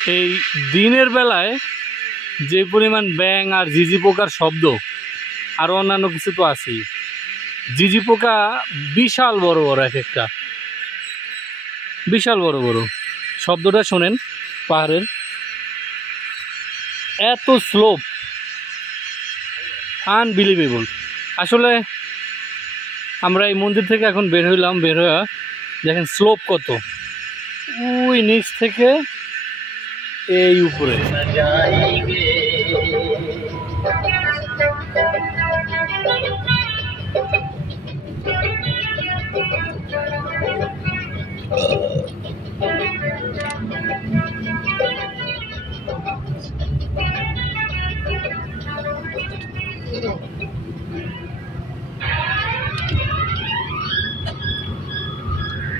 এই দিনের বেলায় যে পরিমাণ ব্যাঙ আর ঝিঝি পোকার শব্দ, আর অন্যান্য কিছু তো আছেই। ঝিঝি পোকা বিশাল বড় বড়, এক একটা বিশাল বড় বড়। শব্দটা শোনেন পাহাড়ের, এত স্লোপ, আনবিলিভেবল। আসলে আমরা এই মন্দির থেকে এখন বের হইলাম, বের হয়ে দেখেন স্লোপ কত, ওই নিচ থেকে এই উপরে।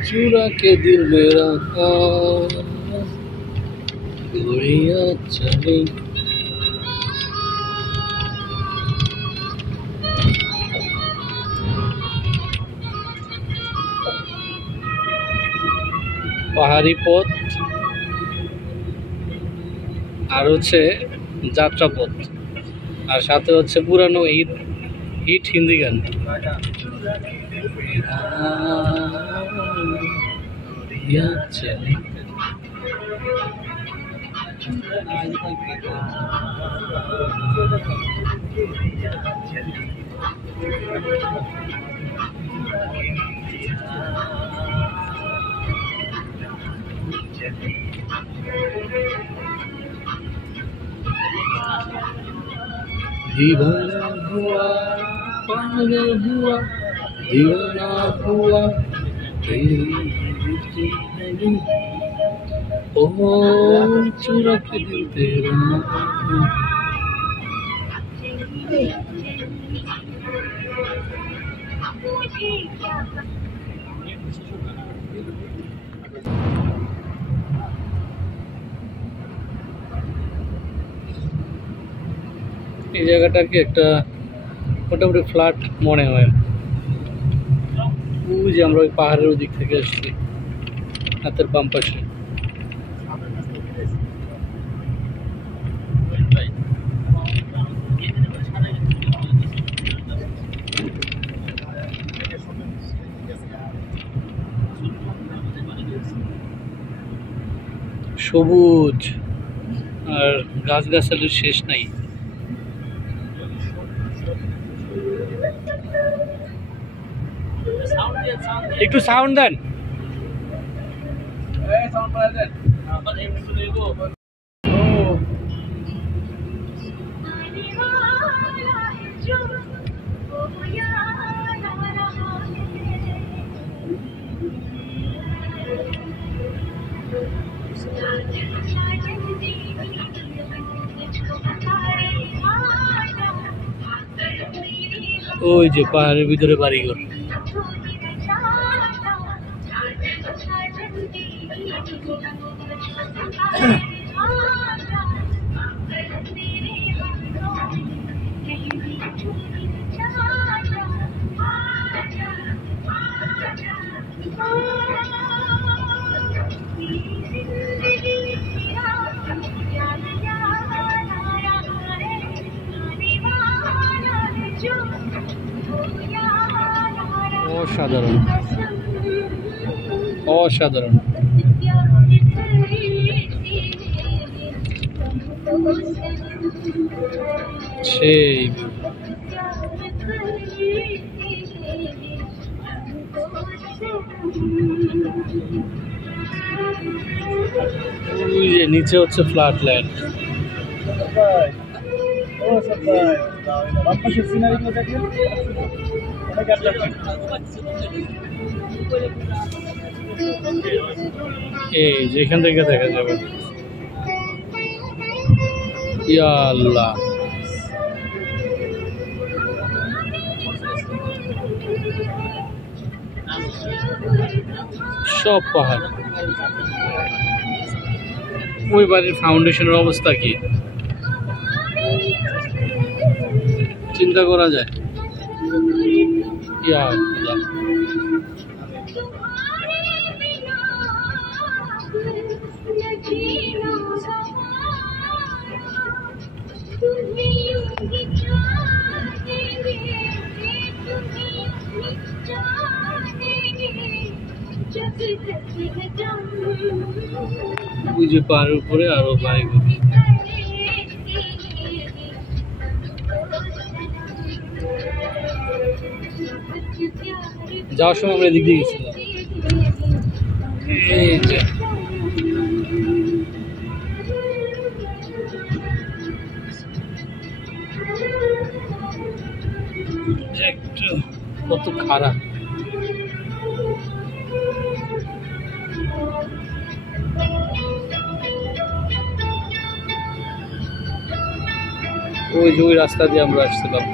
चुरा के दिल मेरा गोरिया चली। পাহাড়ি পথ আর হচ্ছে যাত্রাপথ, আর সাথে হচ্ছে পুরানো হিট হিন্দি গান। दीवाना हुआ पागल हुआ दीवाना हुआ तेरी ओ चुरा के दिल तेरा। এই জায়গাটা কি একটা মোটামুটি ফ্ল্যাট মনে হয়। ওই যে আমরা ওই পাহাড়ের ওই দিক থেকে আসছি, হাতের বাম পাশে। সবুজ আর গাছগাছালির শেষ নাই। একটু সাউন্ড দেন। ওই যে পাহাড়ের ভিতরে বাড়িঘর। অসাধারণ, অসাধারণ। সেই ওই যে নিচে হচ্ছে ফ্ল্যাট ল্যান্ড। এই যেখান থেকে দেখা যাবে। ইয়া আল্লাহ, সব পাহাড়। ওই বাড়ির ফাউন্ডেশনের অবস্থা কি চিন্তা করা যায়। ইয়া আল্লাহ, ওই যে পাহাড়ের উপরে আরো বাইক। যাওয়ার সময় আমরা এদিক দিয়ে গেছিলাম। এই যে একটু কত খারাপ। ওই যে ওই রাস্তা দিয়ে আমরা আসছিলাম।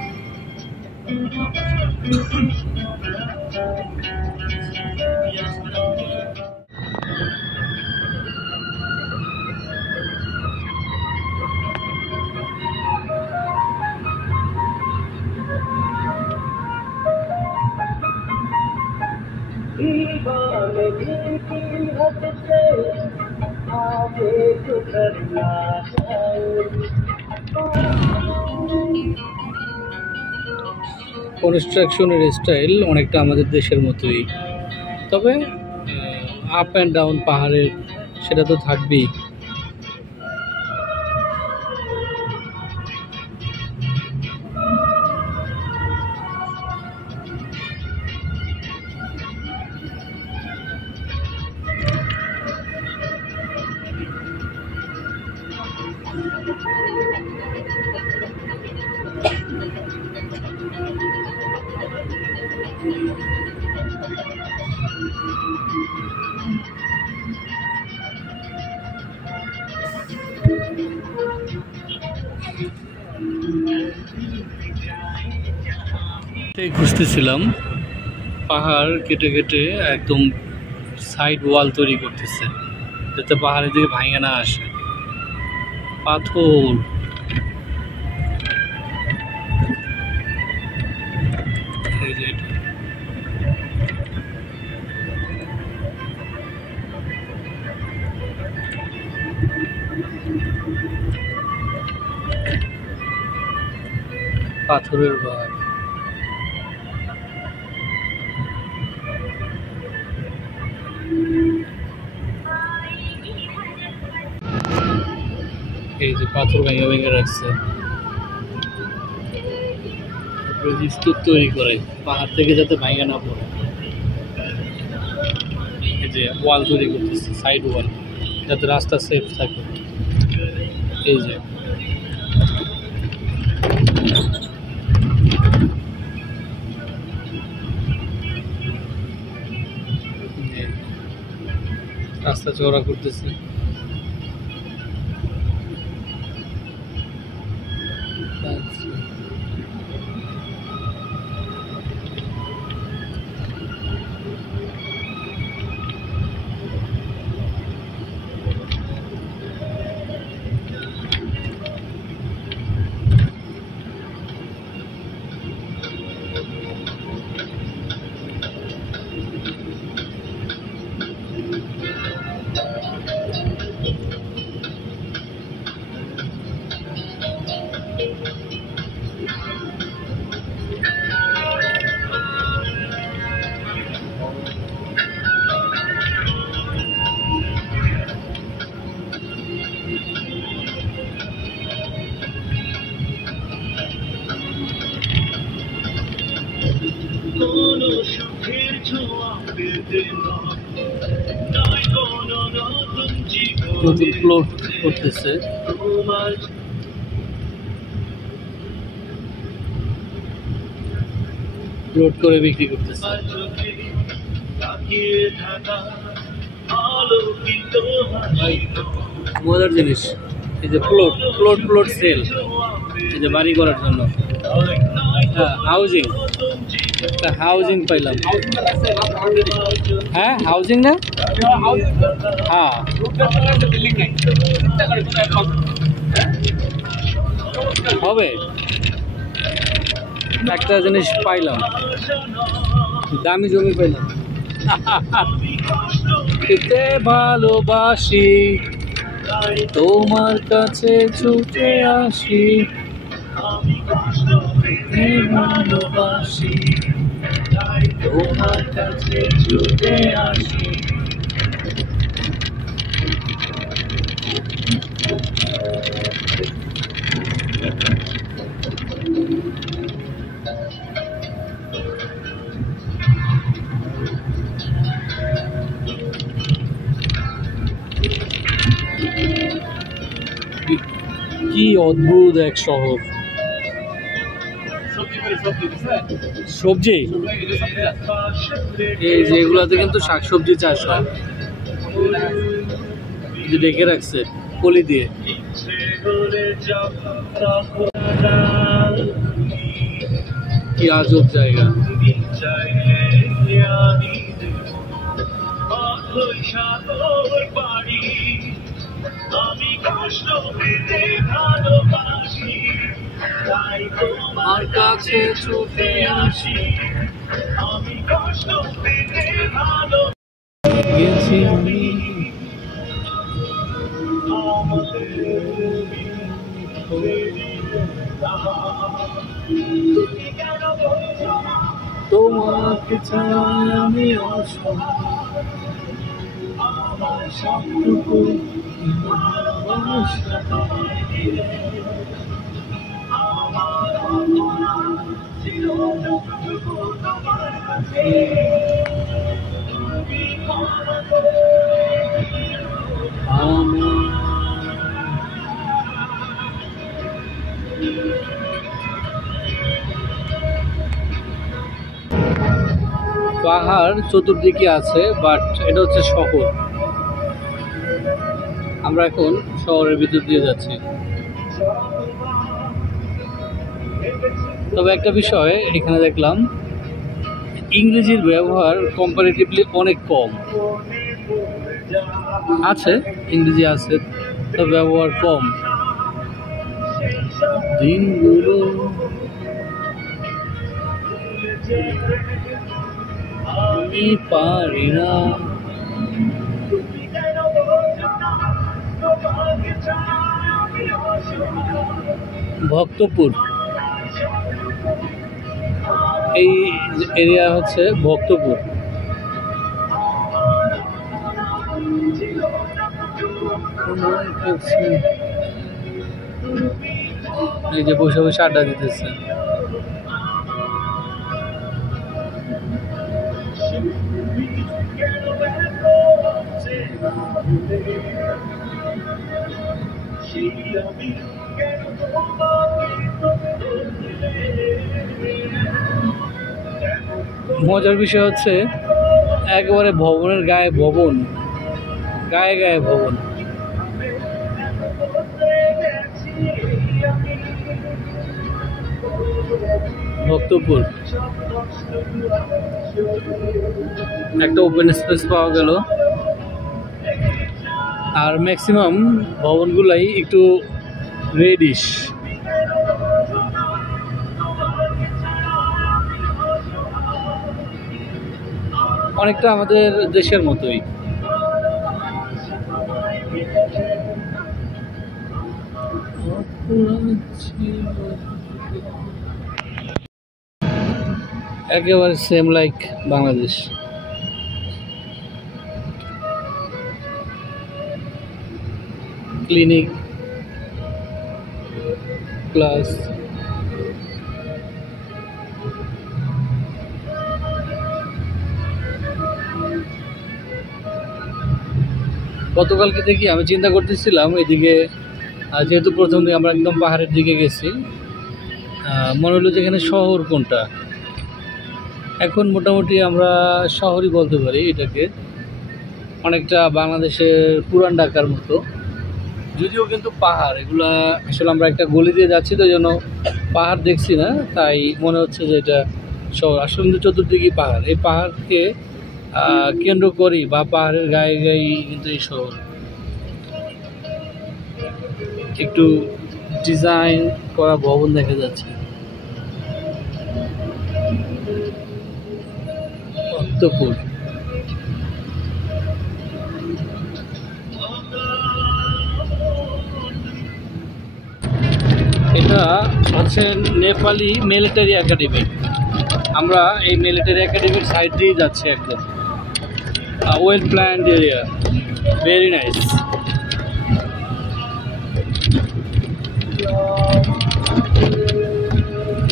কনস্ট্রাকশনের স্টাইল অনেকটা আমাদের দেশের মতোই, তবে আপ অ্যান্ড ডাউন পাহাড়ের সেটা তো থাকবেই। খুঁজতেছিলাম পাহাড় কেটে কেটে একদম সাইড ওয়াল তৈরি করতেছে যাতে পাহাড়ের দিকে ভাঙে না আসে। পাথর এই যে পাথরের বাড়। এই যে পাথর ভেঙে ভেঙে রাখছে, স্তূপ তৈরি করে পাহাড় থেকে যাতে ভাঙে না পড়ে। এই যে ওয়াল তৈরি করতেছে, সাইড ওয়াল, যাতে রাস্তা সেফ থাকে। এই যে রাস্তা চওড়া করতেছে। নতুন প্লট করতেছে, প্লট করে বিক্রি করতেছে। মজার জিনিস এই যে প্লট প্লট প্লট সেল, এই যে বাড়ি করার জন্য। হ্যাঁ, হাউজিং, একটা হাউজিং পাইলাম। হ্যাঁ হাউজিং না, হ্যাঁ হবে। একটা জিনিস পাইলাম, দামি জমি পাইলাম। খেতে ভালোবাসি তোমার কাছে ছুটে আসি, ভালোবাসি, তোমার কাছে ছুটে আসি। কি অদ্ভুত এক শহর। সবজি এই যে এগুলাতে কিন্তু শাকসবজি চাষ হয়, যে ডেকে রাখছে পলি দিয়ে। কি আজব জায়গা। আমি কষ্ট পেতে ভালোবাসি, তাই তোমার কাছে ছুটে আসি। আমি কষ্ট পেতে ভালোবাসি, তোমাকে চাই আমি অসহায়, আমার সবটুকু ভালোবাসা দিয়ে। আমার অপরাধ ছিল যতটুকু তোমার কাছে, তুমি ক্ষমা করে আমার। পাহাড় চতুর্দিকে আছে, বাট এটা হচ্ছে শহর। আমরা এখন শহরের ভিতর দিয়ে যাচ্ছি। তবে একটা বিষয় এখানে দেখলাম, ইংরেজির ব্যবহার কম্পারেটিভলি অনেক কম আছে। ইংরেজি আছে, তবে ব্যবহার কম। দিনগুলো আমি পারি না। ভক্তপুর এই এরিয়া হচ্ছে ভক্তপুর। এই যে বসে বসে আড্ডা দিতেছে। মজার বিষয় হচ্ছে একেবারে ভবনের গায়ে ভবন, গায়ে গায়ে ভবন। ভক্তপুর একটা ওপেন স্পেস পাওয়া গেল। আর ম্যাক্সিমাম ভবনগুলাই একটু রেডিশ। অনেকটা আমাদের দেশের মতোই। একেবারে same like Bangladesh. Clinic plus গতকালকে থেকে আমি চিন্তা করতেছিলাম এদিকে, যেহেতু প্রথম দিকে আমরা একদম পাহাড়ের দিকে গেছি, মনে হলো যে এখানে শহর কোনটা। এখন মোটামুটি আমরা শহরই বলতে পারি এটাকে, অনেকটা বাংলাদেশের পুরান ঢাকার মতো। যদিও কিন্তু পাহাড় এগুলা আসলে আমরা একটা গলি দিয়ে যাচ্ছি, তো জন্য পাহাড় দেখছি না, তাই মনে হচ্ছে যে এটা শহর। আসলে কিন্তু চতুর্দিকেই পাহাড়। এই পাহাড়কে কেন্দ্র করি বা পাহাড়ের গায়ে গায়ে কিন্তু এই শহর। একটু ডিজাইন করা ভবন দেখা যাচ্ছে। ভক্তপুর এটা হচ্ছে নেপালি মিলিটারি একাডেমি। আমরা এই মিলিটারি একাডেমির সাইড দিয়ে যাচ্ছি একদম। Well planned area, very nice.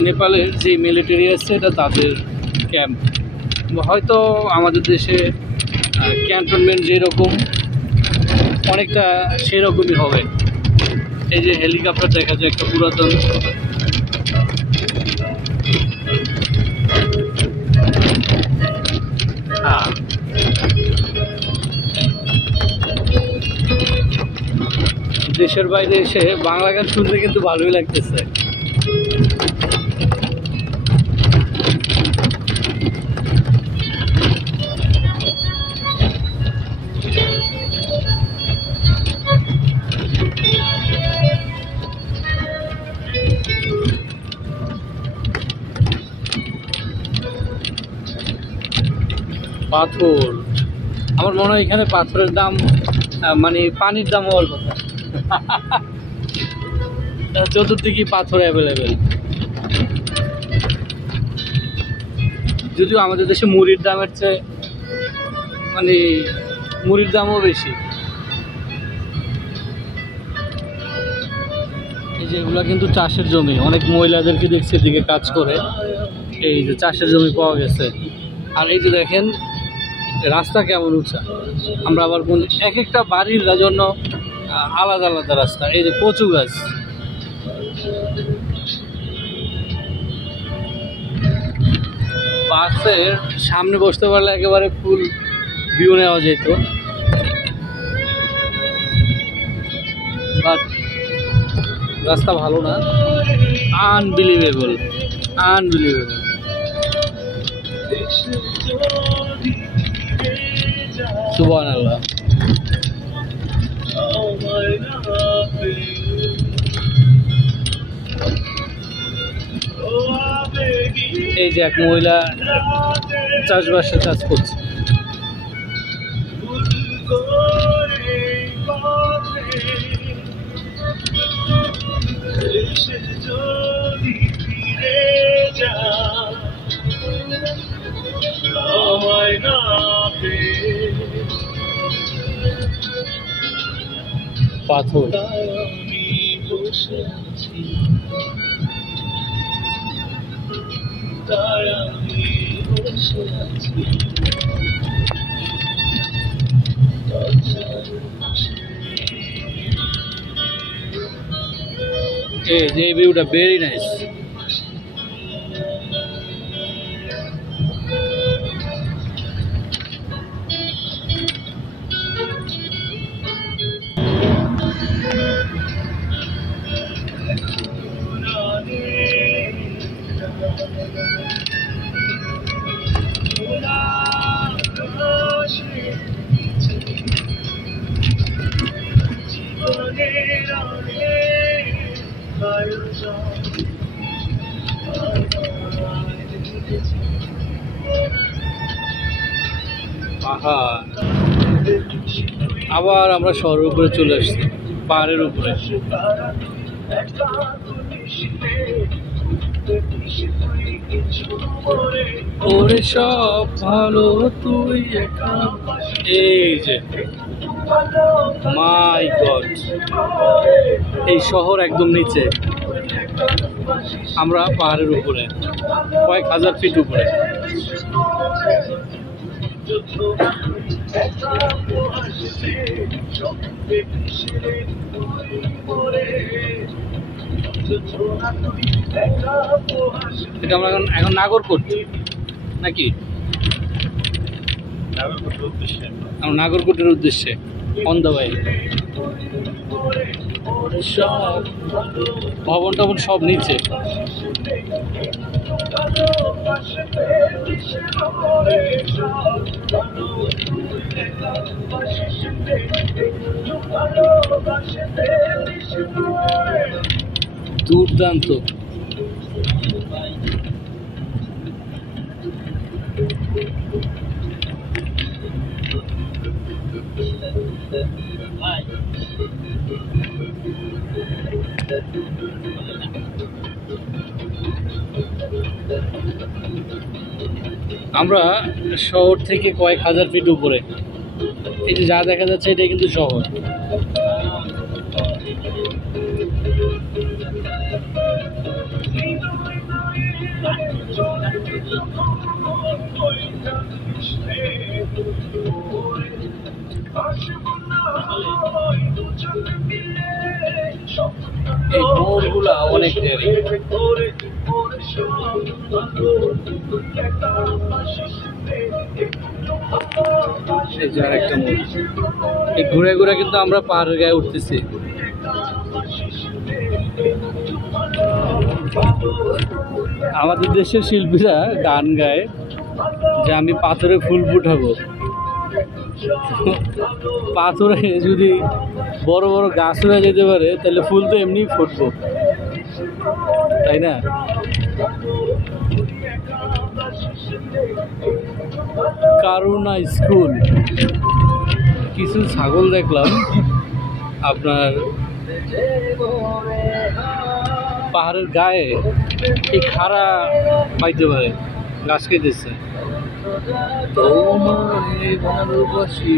নেপালের যে মিলিটারি আছে এটা তাদের ক্যাম্প, হয়তো আমাদের দেশে ক্যান্টনমেন্ট যেরকম অনেকটা সেরকমই হবে। এই যে হেলিকপ্টার দেখা যায় একটা পুরাতন, দেশের বাইরে এসে বাংলা গান শুনতে কিন্তু ভালোই লাগতেছে। পাথর, আমার মনে হয় এখানে পাথরের দাম মানে পানির দামও অল্প, চতুর্দিকে পাথর অ্যাভেলেবেল। যদিও আমাদের দেশে মুড়ির দামের চেয়ে মানে মুড়ির দামও বেশি। এই যে এগুলা কিন্তু চাষের জমি, অনেক মহিলাদেরকে দেখছি এদিকে কাজ করে। এই যে চাষের জমি পাওয়া গেছে। আর এই যে দেখেন রাস্তা কেমন উঁচা। আমরা আবার কোন এক একটা বাড়ির জন্য আলাদা আলাদা রাস্তা। এই যে কচু গাছ, বাসের সামনে বসতে পারলে একেবারে ফুল ভিউ নেওয়া যেত, বাট রাস্তা ভালো না। Unbelievable, unbelievable. সুবহানাল্লাহ। এই যে এক মহিলা চাষবাসের কাজ করছে। পাথর, এই যে ভিউটা ভেরি নাইস। পাহাড়, আবার আমরা শহরের উপরে চলে আসছি, পাহাড়ের উপরে। ওরে সব ভালো তুই একা। এই যে মাই গড, এই শহর একদম নিচে, আমরা পাহাড়ের উপরে কয়েক হাজার ফিট উপরে। এটা আমরা এখন নাগরকোট নাকি? আমরা নাগরকোটের উদ্দেশ্যে অন দা ওয়ে। সব ভবন টবন সব নিচে। দুর্দান্ত। আমরা শহর থেকে কয়েক হাজার ফিট উপরে, এই যে যা দেখা যাচ্ছে এটা কিন্তু শহর। এই মোড়গুলা অনেক দেরি। এই যে আরেকটা মোড়, এই ঘুরে ঘুরে কিন্তু আমরা পাহাড়ের গায়ে উঠতেছি। আমাদের দেশের শিল্পীরা গান গায় যে আমি পাথরে ফুল ফুটাবো। পাথরে যদি বড় বড় গাছ হয়ে যেতে পারে তাহলে ফুল তো এমনি ফুটবো, তাই না? কারুনা স্কুল, কিছু ছাগল দেখলাম আপনার পাহাড়ের গায়ে এই খাড়া পাইতে পারে, গাছ খেতেছে। তোমায় ভালোবাসি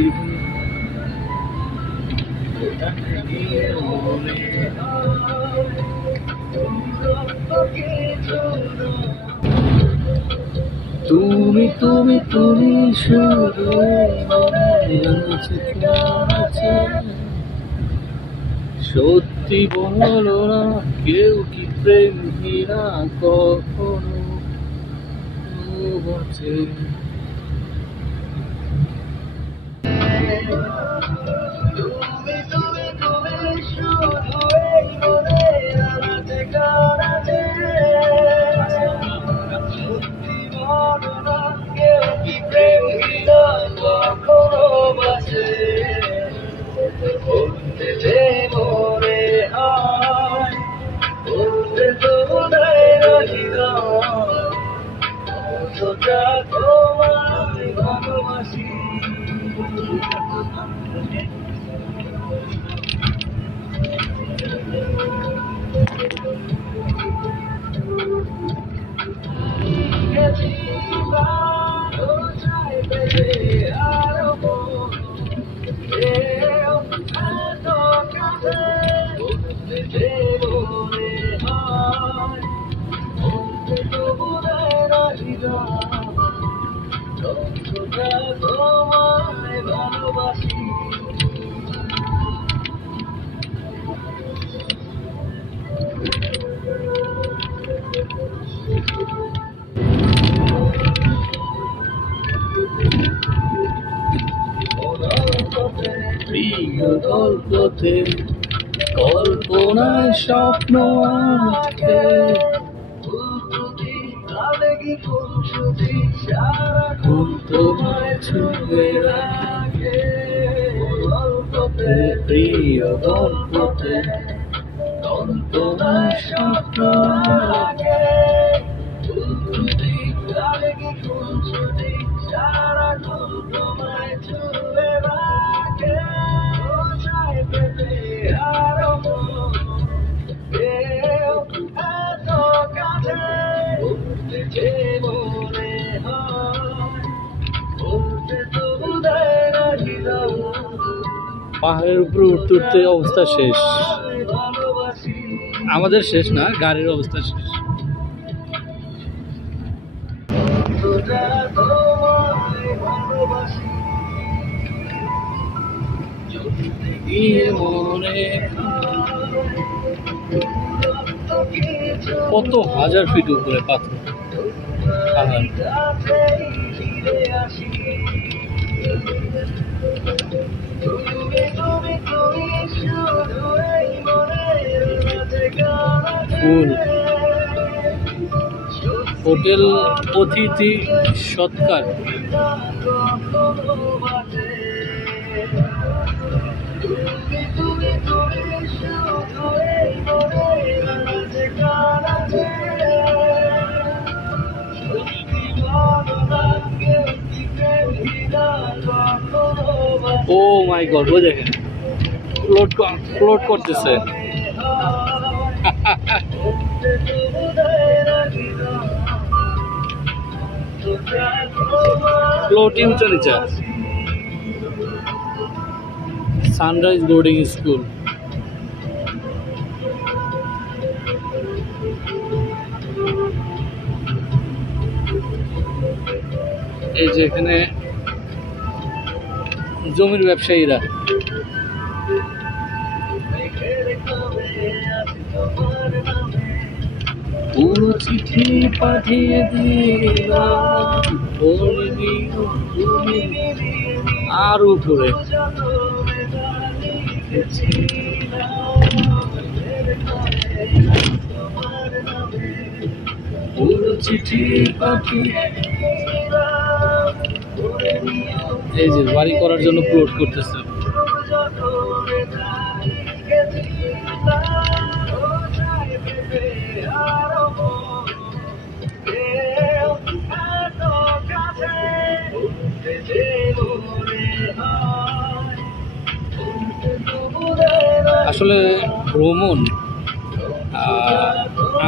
তুমি তুমি তুমি শুধু সত্যি বলো না, কেউ কি প্রেমীরা কখনো বলছে? গল্পতে কল্পনায় স্বপ্ন আঁকে, সারাক্ষণ তোমায় ছুঁয়ে রাখে। গল্পতে প্রিয় গল্পতে কল্পনায় স্বপ্ন আঁকে, সারাক্ষণ তোমায় ছুঁয়ে রাখে। পাহাড়ের উপরে উঠতে উঠতে অবস্থা শেষ, আমাদের শেষ না, গাড়ির অবস্থা শেষ। কত হাজার ফিট উপরে পাথর পাহাড়। ফুল, হোটেল অতিথি সৎকার। ও মাই গড, ওই দেখেন ফ্লোট করতেছে। फ्लोटिंग उच्च नीचा সানরাইজ বোর্ডিং স্কুল। এই যে এখানে জমির ব্যবসায়ীরা পুরো চিঠি পাঠিয়ে দিলাম আর উপরে পুরো চিঠি পাঠিয়ে এই যে বাড়ি করার জন্য প্লট করতেছে। আসলে ভ্রমণ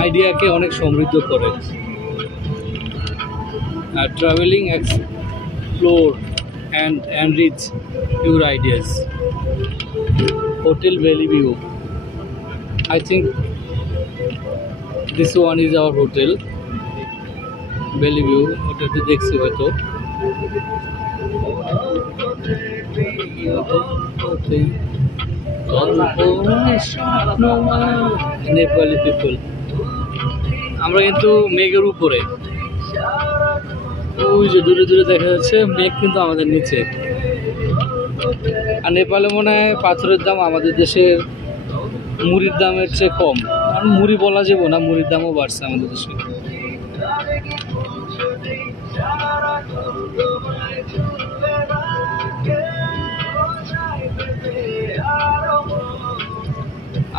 আইডিয়াকে অনেক সমৃদ্ধ করে। Travelling explore and enrich your ideas. Hotel Bellevue. I think this one is our hotel. Bellevue. ওটাতে দেখছি হয়তো। নেপালি পিপল। আমরা কিন্তু মেঘের উপরে, ওই যে দূরে দূরে দেখা যাচ্ছে মেঘ কিন্তু আমাদের নিচে। আর নেপালে মনে হয় পাথরের দাম আমাদের দেশের মুড়ির দামের চেয়ে কম, কারণ মুড়ি বলা যাবো না, মুড়ির দামও বাড়ছে আমাদের দেশে।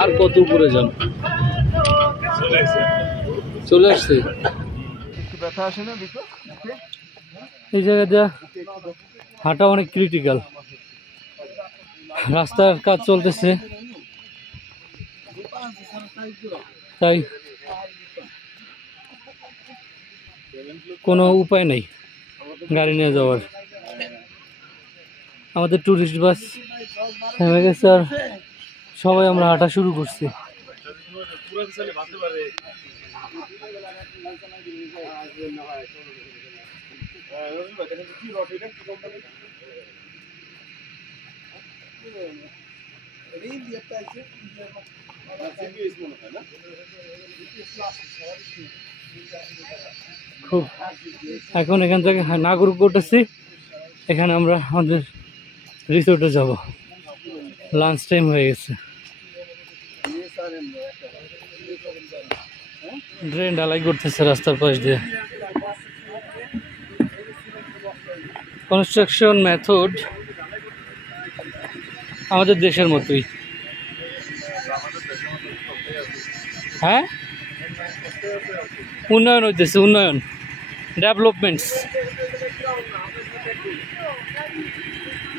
আর কত উপরে যান, চলে আসছে। এই জায়গাটা হাঁটা অনেক ক্রিটিক্যাল, রাস্তার কাজ চলতেছে, তাই কোনো উপায় নেই গাড়ি নিয়ে যাওয়ার। আমাদের ট্যুরিস্ট বাস থেমে গেছে আর সবাই আমরা হাঁটা শুরু করছি। খুব এখন এখান থেকে নাগর করতেছি, এখানে আমরা আমাদের রিসোর্টে যাব। লাঞ্চ টাইম হয়ে গেছে। ড্রেন ঢালাই করতেছে রাস্তার পাশ দিয়ে। কনস্ট্রাকশন মেথড আমাদের দেশের মতোই। হ্যাঁ, উন্নয়ন হইতেছে, উন্নয়ন, ডেভেলপমেন্টস।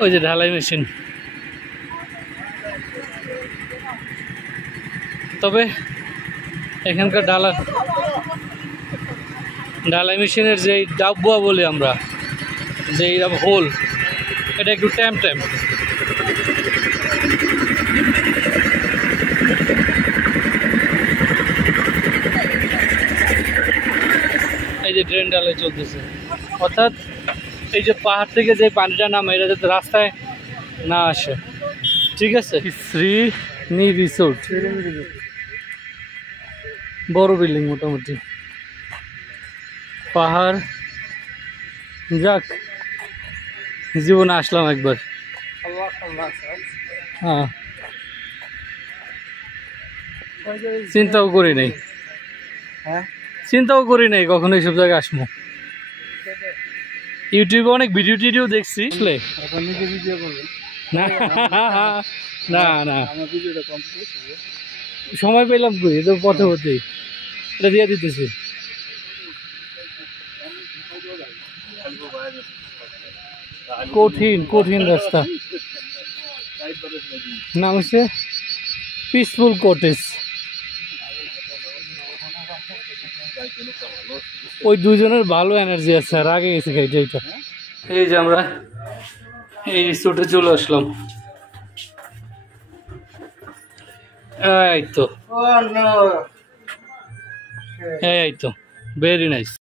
ওই যে ঢালাই মেশিন। তবে এখানকার ঢালাই মেশিনের যেই ডাব্বা বলি আমরা, যেই হোল, এটা একটু ট্যাম এই যে ড্রেন ঢালাই চলতেছে, অর্থাৎ এই যে পাহাড় থেকে যে পানিটা নামে এটা যাতে রাস্তায় না আসে। ঠিক আছে। শ্রীনি রিসোর্ট, বড় বিল্ডিং মোটামুটি, পাহাড়। যাক, জীবনে আসলাম একবার। হ্যাঁ, চিন্তাও করি নাই, কখনো এইসব জায়গায় আসবো। ইউটিউবে অনেক ভিডিও দেখছি, না না সময় পেলাম কই, তো পথে পথেই এটা দিয়ে দিতেছি। কঠিন রাস্তা। নাম হচ্ছে পিসফুল কটেজ। ওই দুইজনের ভালো এনার্জি আছে আর আগে গেছে গাড়িটা এইটা। এই যে আমরা এই রিসোর্টে চলে আসলাম। এই তো ভেরি নাইস।